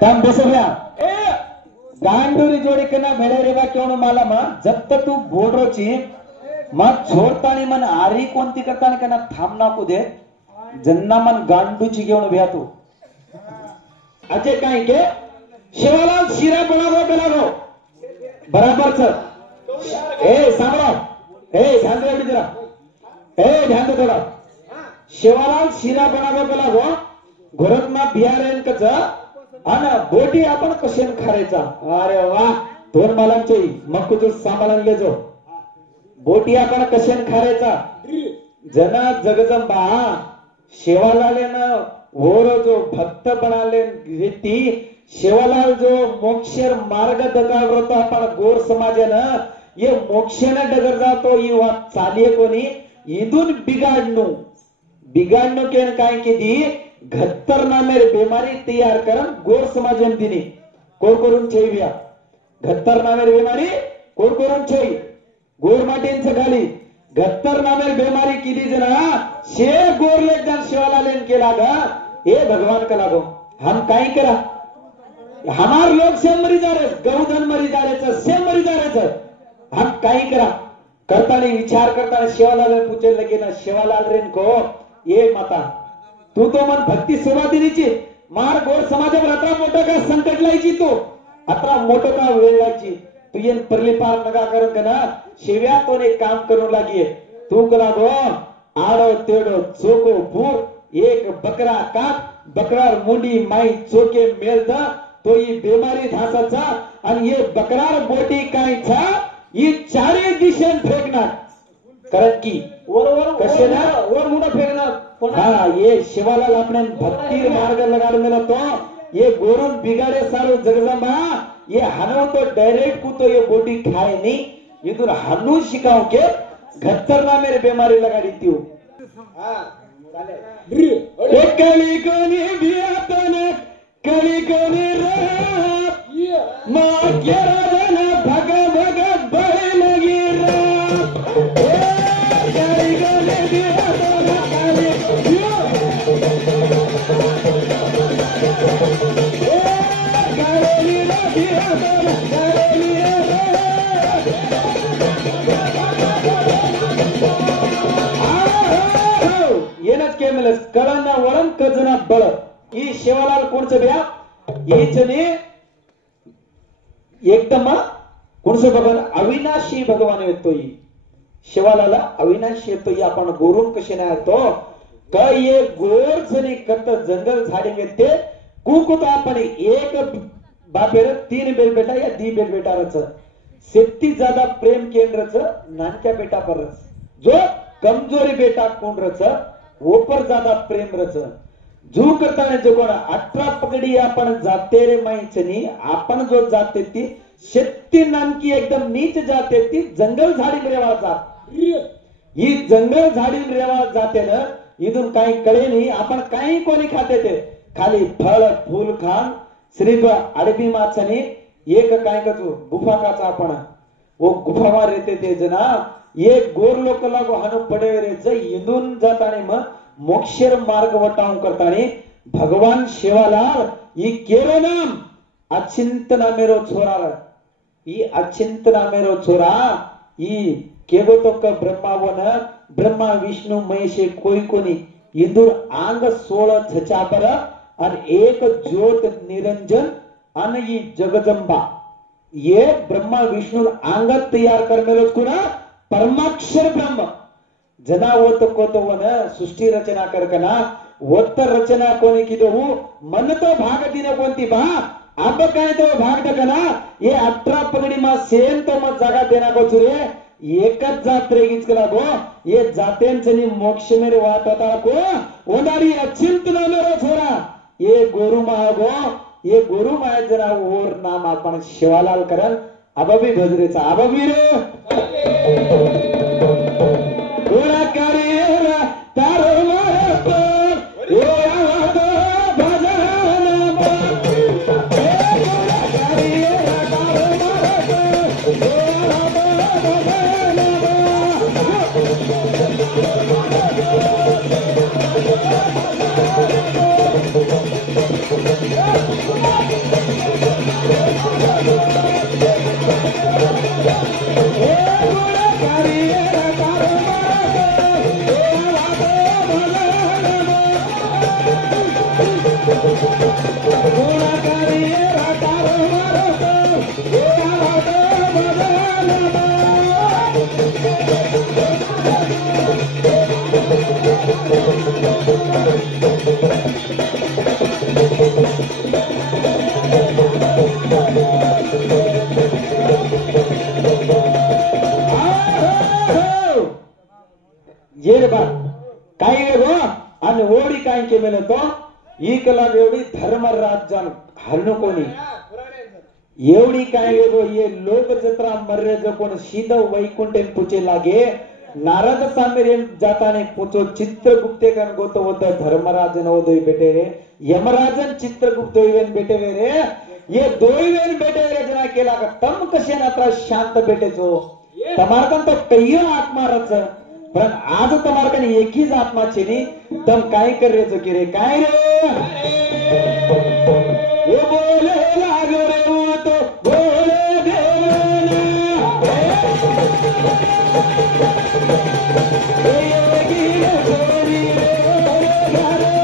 तम बसव्या गांडूरी जोड़ी कना भेड़े रेवा क्यों माला मा जब तक तू बोडरोची मग छोडतानी मन आरी कोणती करताना कना थांबना को दे जन्ना मन गांडूची घेऊन भ्या तू अजय काय के शिवालाल शिरा बनावो बराबर सर ए सांभळा ए ध्यान दे जरा ए ध्यान दे थोड़ा शिवालाल शिरा बनावो घरात मा बिहारेन कच आणि बोटी आपण कशेन खायचा अरे वा दोन मालांचे मग कुठे सांभाळून लेजो बोटी आपण कशेन खायचा जना जगदंबा शिवालाले ना ओर जो भक्त बनाले ती शिवालाल जो मोक्षर मार्ग दगावरतो आपण गोर समाजानं ये मोक्षेने डगर जातो ही वाट चालिये कोणी इथून बिगाडणं केन काय की घत्तर नामेर बीमारी तैयार करन गोर समाजन दिनी कोर करून ठेव्या घत्तर नामेर बीमारी कोर करून ठेवी गोर माटेंच खाली घत्तर नामेर बीमारी किती जना शे गोर ले जन शिवाला लेन केला गा ए भगवान का लागो हम काय करा हमार लोग से मरी जा रहे गौधन मरी जा रहे से मरी जा रहे हम काय करा करतानी विचार करताना शिवालाल पूछे लगे ना शिवालाल रेन को ये माता तू तो मन भक्ती सेवा दिनीची मार गोर समाजावर अत्रा मोठा का संकट लायची तू अत्रा मोठा का वेळ लायची तू येन परली पार नगा करून कना शिव्या तो एक काम करू लागिये तू कला गो आडो तेडो चोको पूर एक बकरा काट बकरार मुंडी माई चोके मेलदा तो ही बीमारी धासाचा आणि ये बकरार बोटी काय छा ही चारी दिशेन फेकणार कारण की वर कसे ना वर मुंडा फेकणार हाँ ये शिवालाल अपने भक्ति मार्ग लगाने में तो ये गोरुन बिगाड़े सारो जगदंबा ये हनो तो डायरेक्ट को तो ये बोटी खाए नहीं ये तो हनु शिकाओ के घत्तर ना मेरे बीमारी लगा दी थी कली कोनी बियातने कली कोनी रात माँ के राजना भगा भगा बड़े लगी रात कली कोनी बियातने कळना वळण कजना बळ ही शिवालाल कोणचं ब्या हीचने एकदम कोणचं भगवान अविनाशी भगवान येतोय शिवालाला अविनाशी येतोय आपण गोरून कसे नाही येतो का ये गोर जरी कत जंगल झाडे येते कुकुत आपण एक बापेर तीन बेल बेटा या दी बेल बेटा रच सेफ्टी ज्यादा प्रेम केंद्रच नानक्या बेटा पर जो कमजोरी बेटा कोण रच ऊपर ज्यादा प्रेम रच जू करताना जो कोण 18 पगडी आपण जाते रे माहिती आपण जो जाते ती शेती नानकी एकदम नीच जाते ती जंगल झाडी रेवाचा ही जंगल झाडी रेवा जाते ना इथून काही कळे नाही आपण काही कोणी खाते ते खाली फळ फूल खान श्री अडबी माछनी एक काय कचू गुफा काचा आपण वो गुफा मार रहते थे जना ये गोर लोक लागो हानु पडे रे इथून जाताने मग मोक्षर मार्ग वटावून करताने भगवान शिवालाल ही केरो नाम अचिंतना मेरो छोरा ही अचिंतना मेरो छोरा ही केगो तो का ब्रह्मावन ब्रह्मा विष्णु महेश कोई कोणी इंदूर आंग 16 छचापर आणि एक ज्योत निरंजन आणि ही जगदंबा ये ब्रह्मा विष्णु अंगत तैयार करमेलो कुणा परमाक्षर ब्रह्म जना वत कोतो वन सृष्टि रचना करकना वत रचना कोणी किदो मन तो भाग दिने कोणती बा अब काय तो भाग दकना ये 18 पगडी मा सेम तो मत जागा देना को चुरे एकच जात रेगीच कला गो ये जातेंचनी मोक्ष मेरे वाटता को ओदारी अचिंत न मेरो छोरा ये गोरु महागो ये गोरु माय जरा और नाम आपण शिवालाल करन अबबी भजरेचा अबबी रे गोरा करेरा तारो मारतो ओ आवातो भजन बा ए गोरा करेरा तारो मारतो ओ आवातो भजन बा काही वेगो आणि ओढी काय केलेलं तो इकला एवढी धर्मराजान हरणं कोणी एवढी काय वेगो ये लोक जत्रा मर्याद कोण शीद वैकुंठेन पूचे लागे नारद सामेरेन जाताने पूछो चित्रगुप्ते कन गोतो होत धर्मराजन ओदोई बेटे रे यमराजन चित्रगुप्त वेन बेटे रे ये दोई वेन बेटे रे जना केला का तम कसे नात्रा शांत बेटे जो तमारकन तो कईयो आत्मा रच पण आज तमारकन एकीच आत्मा छेनी तम काय कर रे जो की रे काय रे ये बोले लागो रे तो बोले देवना ये गिरे छोरी रे घरमा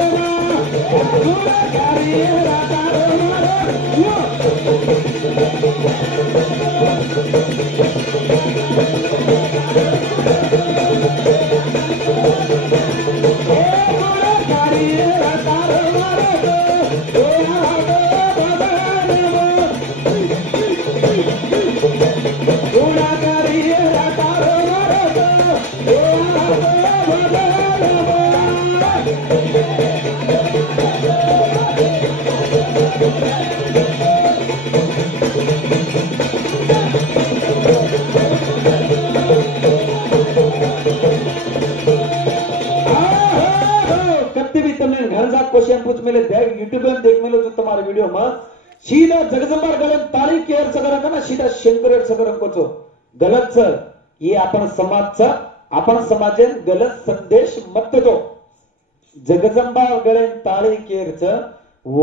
गुना करी राता रो क्वेश्चन पूछ मिले यूट्यूब में देख मिलो जो तुम्हारे वीडियो में सीधा जगदंबार गलत तारीख केअर सगळं का ना सीधा शंकर सगळं कोचो गलत ये आपण समाजेन गलत संदेश मत दो जगदंबार गलन ताळी केअरच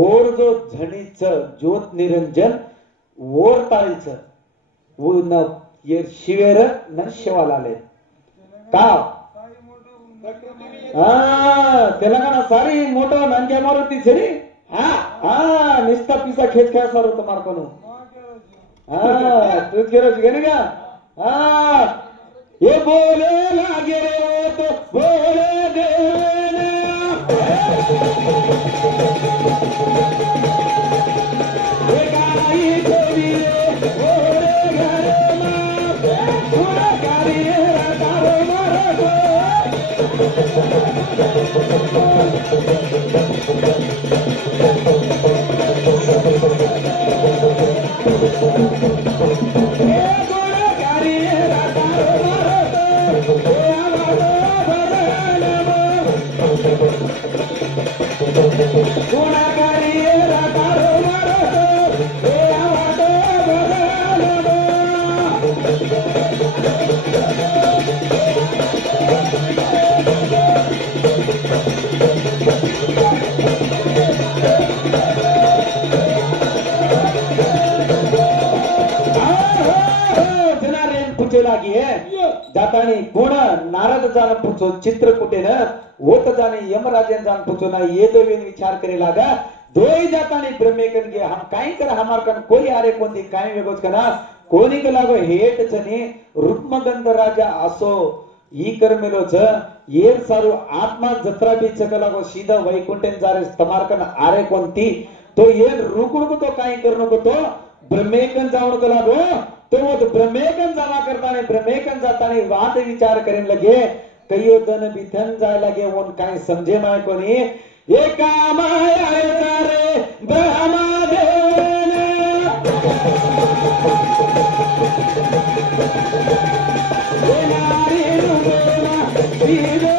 ओर जो झणीच ज्योत निरंजन ओर ताळीच वो न ये शिवेर न शिवालाले का तेलंगाना सारी मोटो नंगे मारुती छरी निस्ता पिसा खेच खेळ सारो तुम्हार कोनु तू केरो गने का ये बोले लागे रे तो बोले देना ये गाई छोरी रे बोले घरमा पूरा गाड़ी तारो मारो जातानी गुण नारद जान पूछो चित्रकूटे न होत जाने यमराजन जान पूछो ना ये दो विचार करे लागा दोई जातानी ब्रह्मेकन गे हम काई कर हमार कन कोई आरे कोणती काई वेगोच कना कोणी के लागो हेट जनी रुक्मगंध राजा असो ई कर मेलो च ये सारू आत्मा जत्रा बी चकलागो सीधा वैकुंठेन जारे तमार कन आरे कोणती तो ये रुकुण तो काई करनो को तो ब्रह्मेकन जावण को लागो तो वो तो ब्रह्मेकन जाना करता ने ब्रह्मेकन जाता ने बात विचार करने लगे कईयो जन बिथन जाए लगे वो काई समझे माय कोनी ये काम आए रे ब्रह्मा देवन ये नारी रुमा दीदो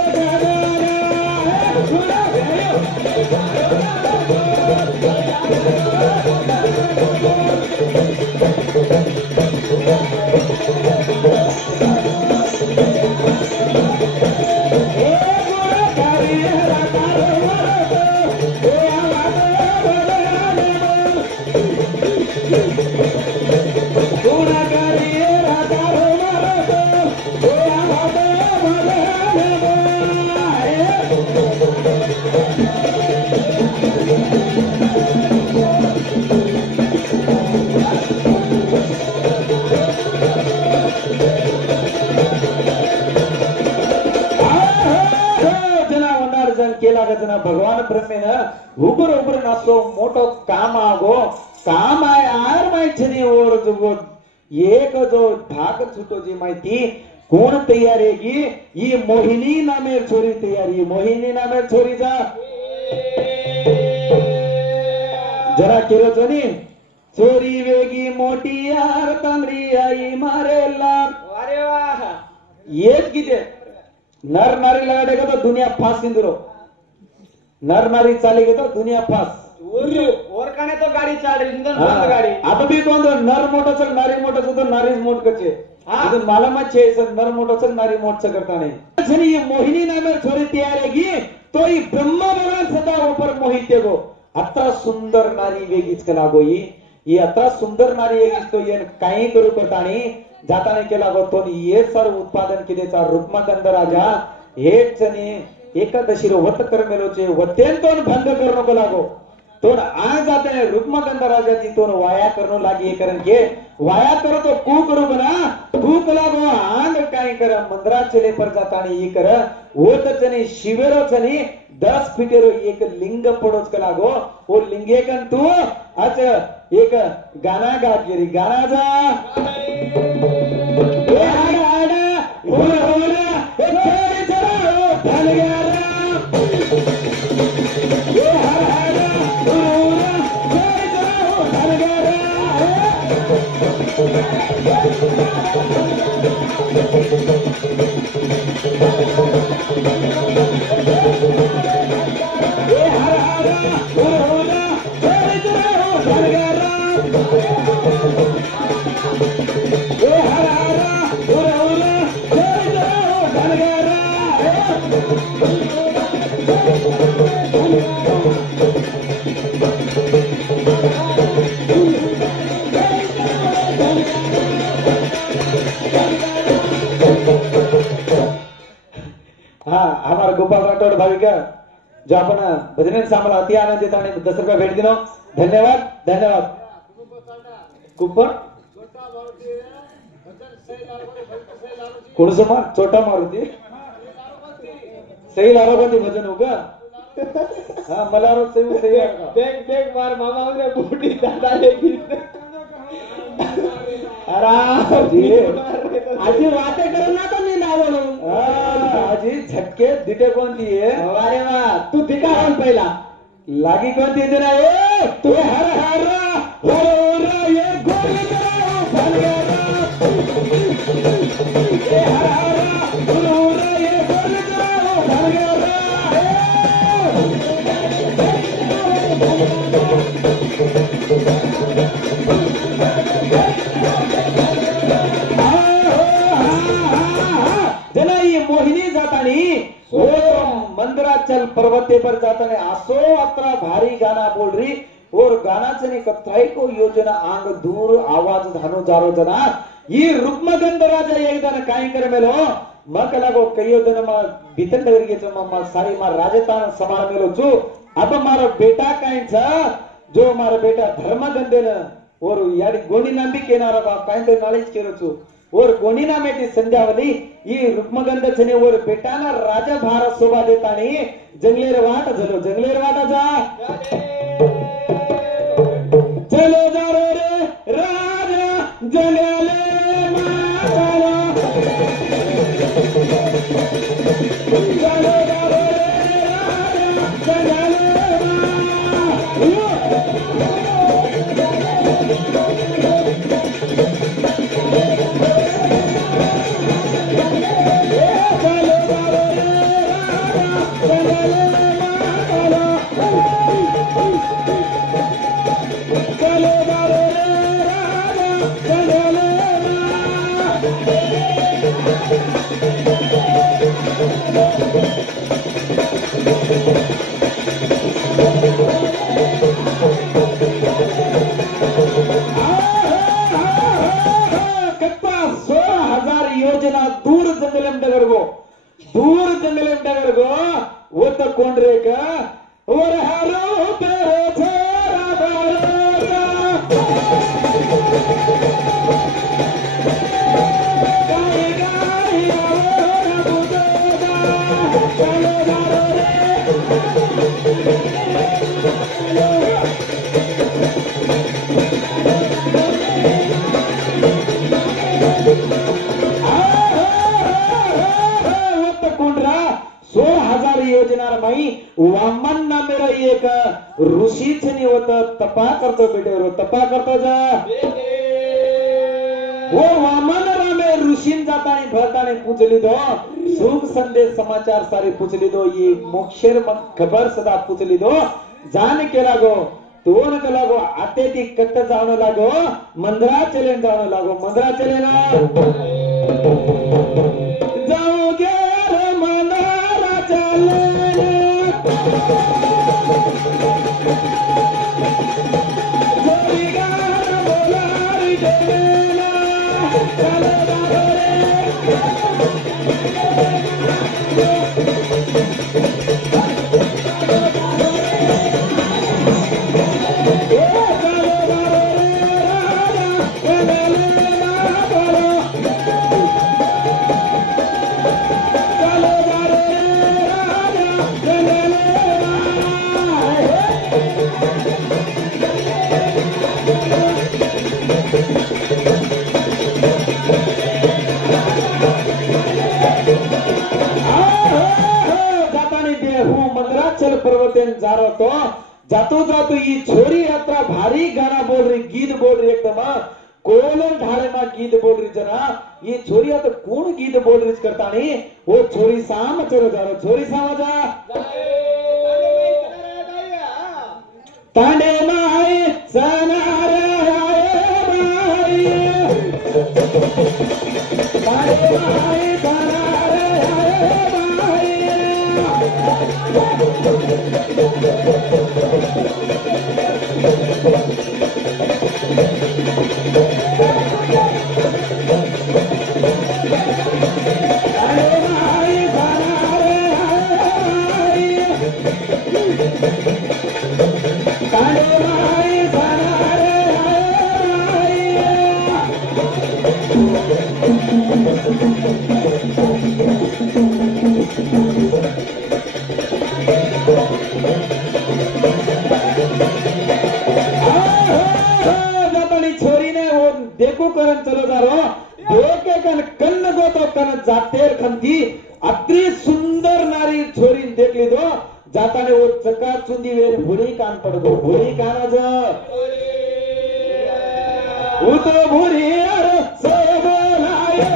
भगवान ब्रह्मेन उबर उबर नासो मोटो काम आगो काम आय आर माहिती और जो एक जो भाग छुटो जी माहिती कोण तयार आहे की ही मोहिनी नामेर छोरी तयारी मोहिनी नामेर छोरी जा जरा केलं चोनी चोरी वेगी मोठी यार तांबडी आई मारेला अरे वा येच किती नर नारी लगा का तो दुनिया फास सिंदुरो नर नारी चाली गे तो दुनिया फास ओरकाने तो गाडी चाल गाडी आता बी कोण नर मोठं चल नारी मोठं तर नारीच मोठ कचे मला मत नर मोठं चल नारी मोठ करता नहीं ये मोहिनी नामेर छोरी तैयार है तो ही ब्रह्मा भगवान सदा ऊपर मोहित गो अत्रा सुंदर नारी वेगीच कला गोई ही अत्रा सुंदर नारी वेगीच तो ये काही करू करतानी जाताने केला गो तो ये सर्व उत्पादन केलेचा रुक्मागंध राजा हेच जणी एकादशी वत करमेलोचे वतेंतोन भंग करू नको लागो तोन आज जाते रुक्मागंध राजा ती तोन वाया करणं लागी कारण के वाया करो तो कू करू बना कूक लागो आंग काय कर मंदरा चले पर जातानी ई कर ओत जनी शिवेरो जनी 10 फीटेरो एक लिंग पडोच कलागो ओ लिंगे कन तू आज एक गाना गा गेरी गाना जा ए हाडा हाडा ओला ओला ए चले चलो ढल गया ए हाडा हाडा ओला चले चलो ढल गया हमारा गोपाल राठौड़ भाविका जो आपण भजन आम्हाला अति आनंद देत आणि 10 रुपये भेट दिनो धन्यवाद धन्यवाद कुपन कोण मार छोटा मारुती सही लारोगती भजन हो का हा मला रोज सही देख देख मार मामा ने बूटी दादा लेगी आजी वाटे करू ना तो मी नावलो आजी झटके दिटे कोणती आहे अरे वा तू दिका कोण पहिला लागी कोणती आहे ना ए तू हर हर हो रे ये गोरी फल गया ए हर हर हो रे ये गोरी फल गया मोहिनी जातानी मंदिराचल पर्वते पर जाताने असो अत्रा भारी गाना बोल रही और गाना चने कथाई को योजना आंग दूर आवाज धानो जारो जना ये रुक्मगंध राजा एक दिन काय करे मेलो मकला को कयो दिन मा भीतर डगर के मा सारी मा राजस्थान समार मेलो छु अब मारो बेटा काय छ जो मारो बेटा धर्मगंधेन और याडी गोणी नांबी केनारा बा काय ते नाळीच केरो छु और गोणीना मेटी संध्यावली ये रुक्मगंध छने और बेटाना राजा भारत शोभा देतानी जंगलेर वाट जा चलो जा रे राजा जंगले माताला चलो जा रे राजा जंगले दूर जंगल डगर गो वो तो कौन रेगा और हरो तेरे छोरा बारेगा गाई गाई और बुदेगा चलो जारो रे योजनार माई वामन नामेर एक ऋषीच नाही होत तपा करतो बेटेवर तपा करतो जा वो वामन रामे ऋषीन जाताने भरताने पूजली दो सुख संदेश समाचार सारी पूजली दो ये मोक्षेर खबर सदा पूजली दो जान केला गो तोन केला गो आते ती कट्ट जावण लागो मंदरा चले जावण लागो मंदरा चले ना जाओ गे रे मंदरा चले जोरी गार बोलारी देना चले जातो जातो जातो ये छोरी यात्रा भारी गाना बोल रही गीत बोल रही एकदम कोलन ढाले में गीत बोल रही जना ये छोरी यात्रा कौन गीत बोल रही करता नहीं वो छोरी साम चलो जा रहा छोरी साम जा तांडे माई सनारे भाई तांडे माई सनारे भाई चलो जा रहा देखे कन कन्न गो तो कन जातेर खंती अत्री सुंदर नारी छोरी देख ली दो जाता ने वो चका चुंदी वे भूरी कान पड़ गो भूरी कान जा वो तो भूरी से बोलाए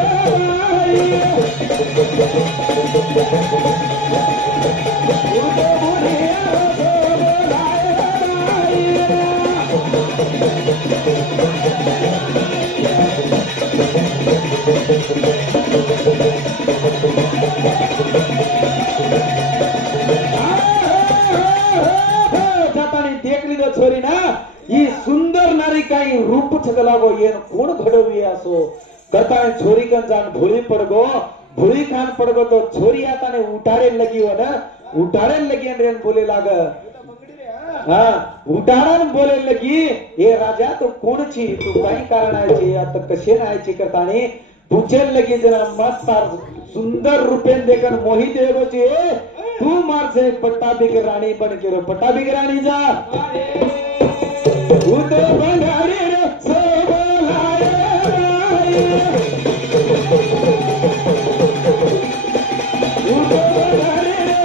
वो तो भूरी देख ली दो छोरी ना ये सुंदर नारी काही रूप छगलागो ये कोण घडवी असो करता छोरी कन जान भोली पड़गो भोली खान पड़गो तो छोरी आता ने उठाड़े लगी हो ना उठाड़े लगी ने बोले लाग हाँ उठाड़न बोले लगी ये राजा तो कोण छी तू काही कारण आहे छी आता कशे नाही छी करता ने पूछेल लगी जरा मस्त सुंदर रूपेन देखन मोही देगो छी तू मार से पट्टाभी की रानी बन के रो पट्टाभी की रानी जा तू तो बंगारी रे से बोलाए तू तो बंगारी रे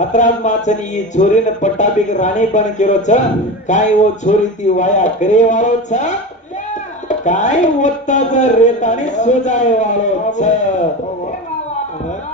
अत्राज माचनी ये छोरी ने पट्टाभी की रानी बन केरो छ काय वो छोरी ती वाया करे वालो छ काय वत्ता रेताने सोजाए वालो छ